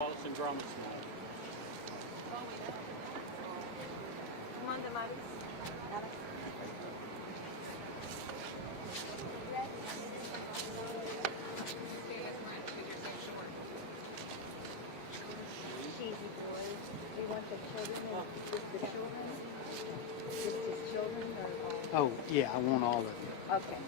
Wallace and Grumman Small. Come on, Damaris. Alex. Cheesy boys. We want the children, just the children? Just his children or all? Oh, yeah, I want all of it. Okay.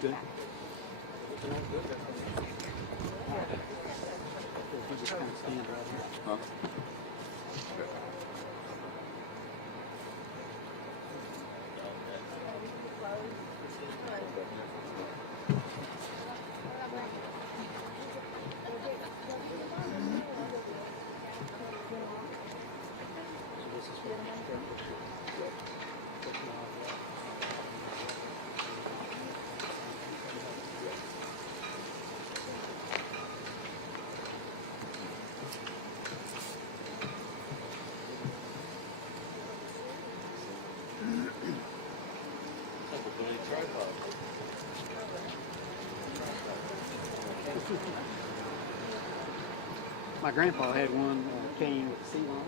Good. You just kind of stand right here. So this is my grandpa had one cane with a seat on it.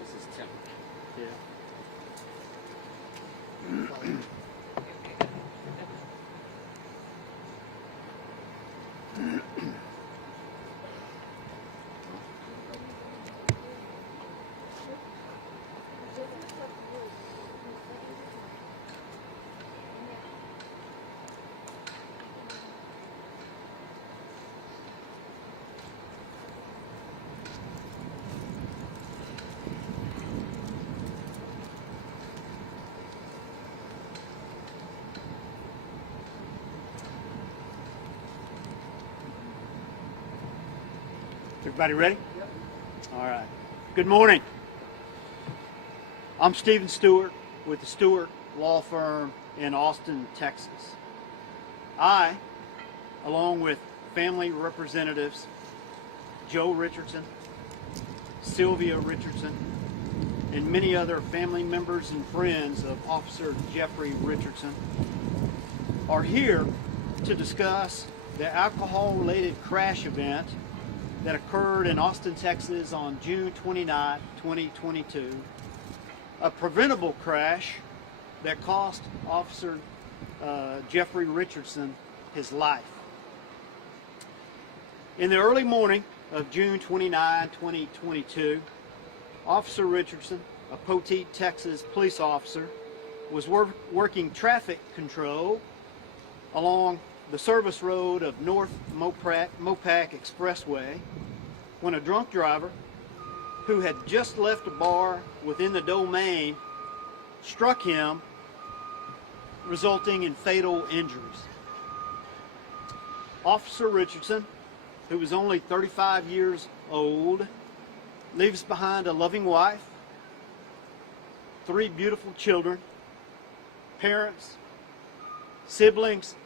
This is Tim. Yeah. Everybody ready? Yep. All right. Good morning. I'm Stephen Stewart with the Stewart Law Firm in Austin, Texas. I, along with family representatives Joe Richardson, Sylvia Richardson, and many other family members and friends of Officer Jeffrey Richardson, are here to discuss the alcohol-related crash event that occurred in Austin, Texas on June 29, 2022, a preventable crash that cost Officer Jeffrey Richardson his life. In the early morning of June 29, 2022, Officer Richardson, a Poteet, Texas police officer, was working traffic control along the service road of North Mopac Expressway when a drunk driver who had just left a bar within the domain struck him, resulting in fatal injuries. Officer Richardson, who was only 35 years old, leaves behind a loving wife, 3 beautiful children, parents, siblings,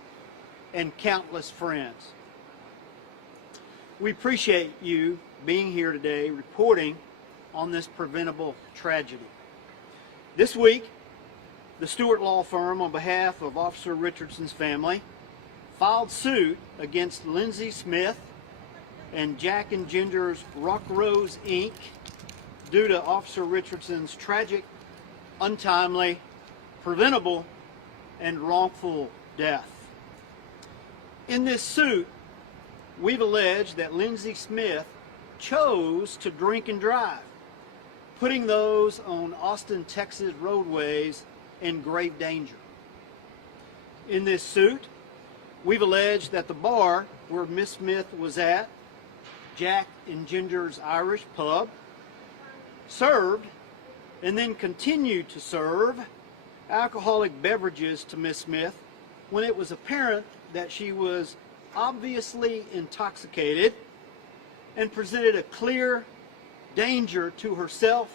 and countless friends. We appreciate you being here today reporting on this preventable tragedy. This week, the Stewart Law Firm, on behalf of Officer Richardson's family, filed suit against Lindsay Smith and Jack and Ginger's Rock Rose, Inc. due to Officer Richardson's tragic, untimely, preventable, and wrongful death. In this suit, we've alleged that Lindsay Smith chose to drink and drive, putting those on Austin, Texas roadways in grave danger. In this suit, we've alleged that the bar where Miss Smith was at, Jack and Ginger's Irish Pub, served and then continued to serve alcoholic beverages to Miss Smith when it was apparent that she was obviously intoxicated and presented a clear danger to herself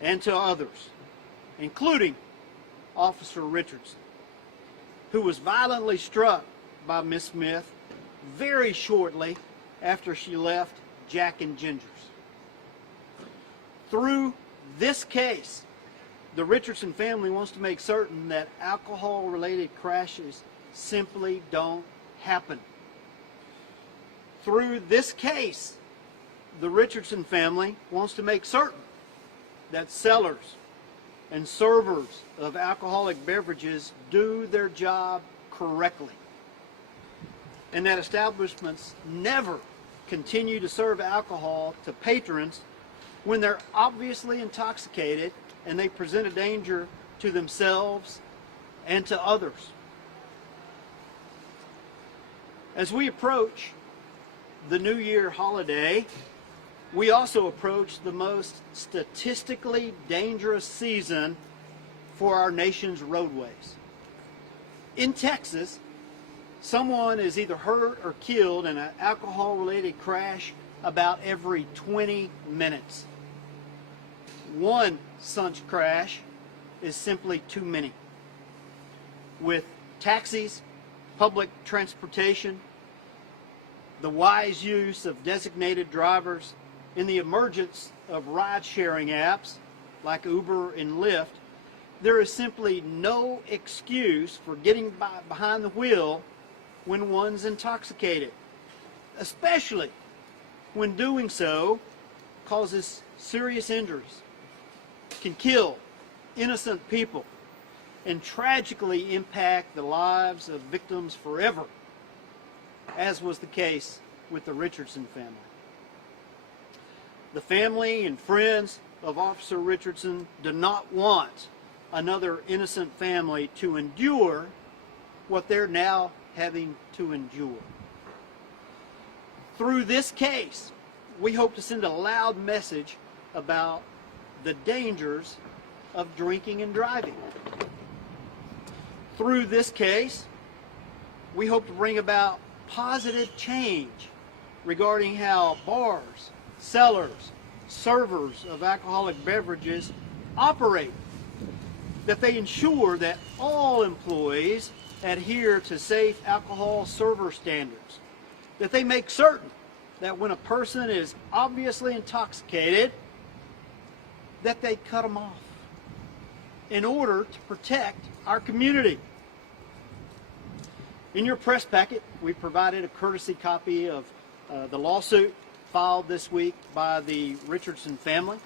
and to others, including Officer Richardson, who was violently struck by Miss Smith very shortly after she left Jack and Ginger's. Through this case, the Richardson family wants to make certain that alcohol-related crashes simply don't happen. Through this case, the Richardson family wants to make certain that sellers and servers of alcoholic beverages do their job correctly, and that establishments never continue to serve alcohol to patrons when they're obviously intoxicated and they present a danger to themselves and to others. As we approach the New Year holiday, we also approach the most statistically dangerous season for our nation's roadways. In Texas, someone is either hurt or killed in an alcohol-related crash about every 20 minutes. One such crash is simply too many. With taxis, public transportation, the wise use of designated drivers, and the emergence of ride-sharing apps like Uber and Lyft, there is simply no excuse for getting behind the wheel when one's intoxicated, especially when doing so causes serious injuries, can kill innocent people, and tragically impact the lives of victims forever, as was the case with the Richardson family. The family and friends of Officer Richardson do not want another innocent family to endure what they're now having to endure. Through this case, we hope to send a loud message about the dangers of drinking and driving. Through this case, we hope to bring about positive change regarding how bars, sellers, servers of alcoholic beverages operate, that they ensure that all employees adhere to safe alcohol server standards, that they make certain that when a person is obviously intoxicated, that they cut them off in order to protect our community. In your press packet, we provided a courtesy copy of the lawsuit filed this week by the Richardson family.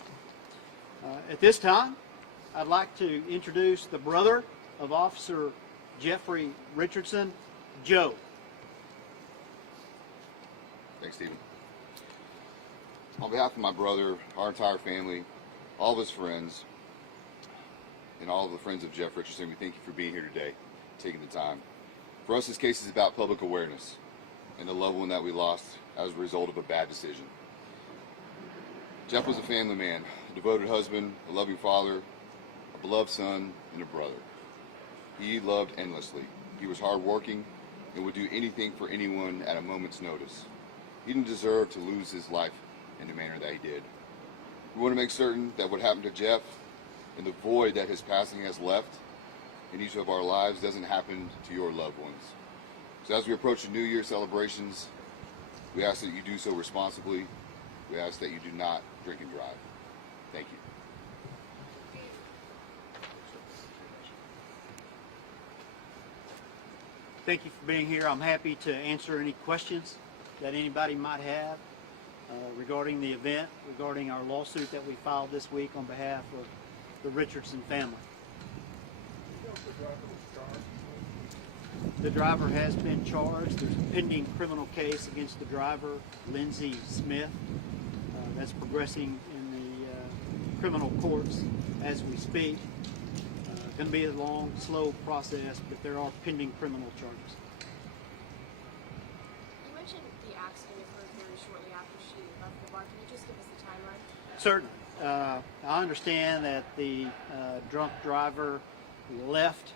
At this time, I'd like to introduce the brother of Officer Jeffrey Richardson, Joe. Thanks, Stephen. On behalf of my brother, our entire family, all of his friends, and all of the friends of Jeff Richardson, we thank you for being here today, taking the time. For us, this case is about public awareness and the loved one that we lost as a result of a bad decision. Jeff was a family man, a devoted husband, a loving father, a beloved son, and a brother. He loved endlessly. He was hardworking and would do anything for anyone at a moment's notice. He didn't deserve to lose his life in the manner that he did. We want to make certain that what happened to Jeff and the void that his passing has left in each of our lives doesn't happen to your loved ones. So as we approach the New Year celebrations, we ask that you do so responsibly. We ask that you do not drink and drive. Thank you. Thank you for being here. I'm happy to answer any questions that anybody might have regarding the event, regarding our lawsuit that we filed this week on behalf of the Richardson family. The driver has been charged. There's a pending criminal case against the driver, Lindsey Smith. That's progressing in the criminal courts as we speak. Going to be a long, slow process, but there are pending criminal charges. You mentioned the accident occurred very shortly after she left the bar. Can you just give us the timeline? Certainly. I understand that the drunk driver left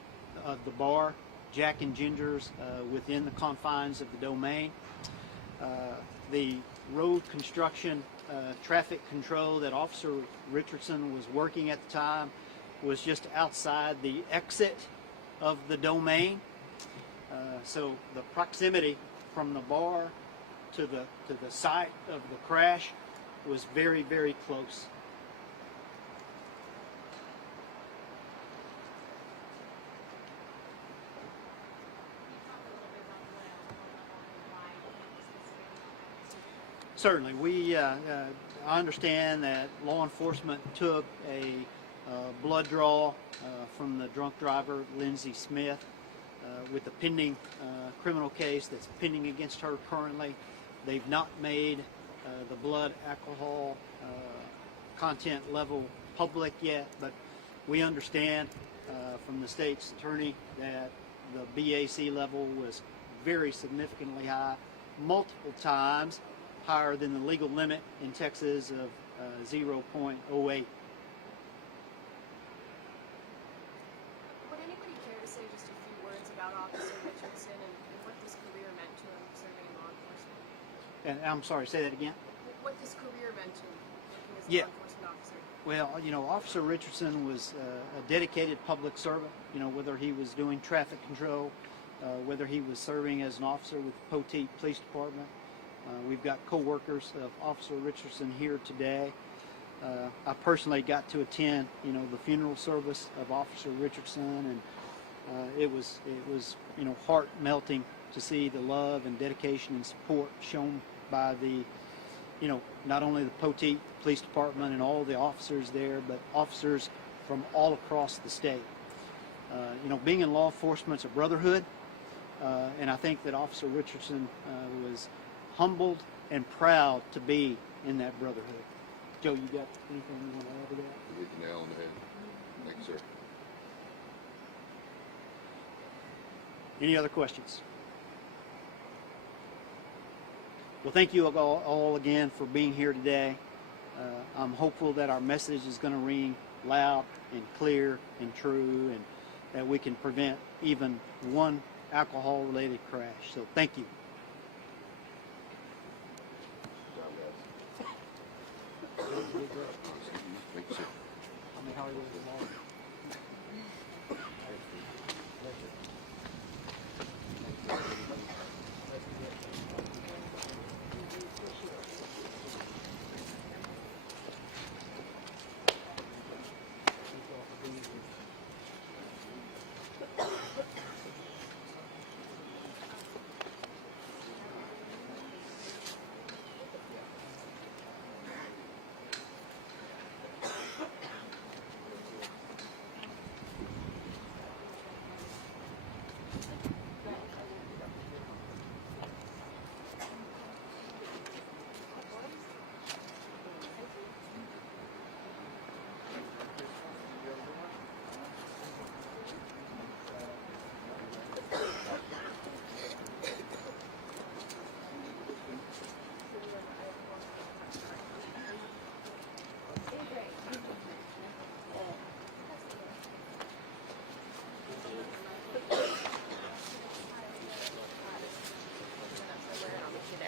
the bar, Jack and Ginger's, within the confines of the domain. The road construction traffic control that Officer Richardson was working at the time was just outside the exit of the domain. So the proximity from the bar to the site of the crash was very, very close. Certainly, I understand that law enforcement took a blood draw from the drunk driver, Lindsay Smith, with a pending criminal case that's pending against her currently. They've not made the blood alcohol content level public yet, but we understand from the state's attorney that the BAC level was very significantly high, multiple times higher than the legal limit in Texas of 0.08. Would anybody care to say just a few words about Officer Richardson and what this career meant to him serving in law enforcement? And I'm sorry, say that again? What this career meant to him working as a Yeah. law enforcement officer? Well, you know, Officer Richardson was a dedicated public servant, you know, whether he was doing traffic control, whether he was serving as an officer with the Poteet Police Department. We've got co-workers of Officer Richardson here today. I personally got to attend, you know, the funeral service of Officer Richardson, and it was, you know, heart melting to see the love and dedication and support shown by the, you know, not only the Poteet Police Department and all the officers there, but officers from all across the state. You know, being in law enforcement is a brotherhood, and I think that Officer Richardson was humbled and proud to be in that brotherhood. Joe, you got anything you want to add to that? You hit the nail on the head. Thank you, sir. Any other questions? Well, thank you all again for being here today. I'm hopeful that our message is going to ring loud and clear and true, and that we can prevent even one alcohol-related crash. So thank you. Thank you, sir. I mean, how are you tomorrow?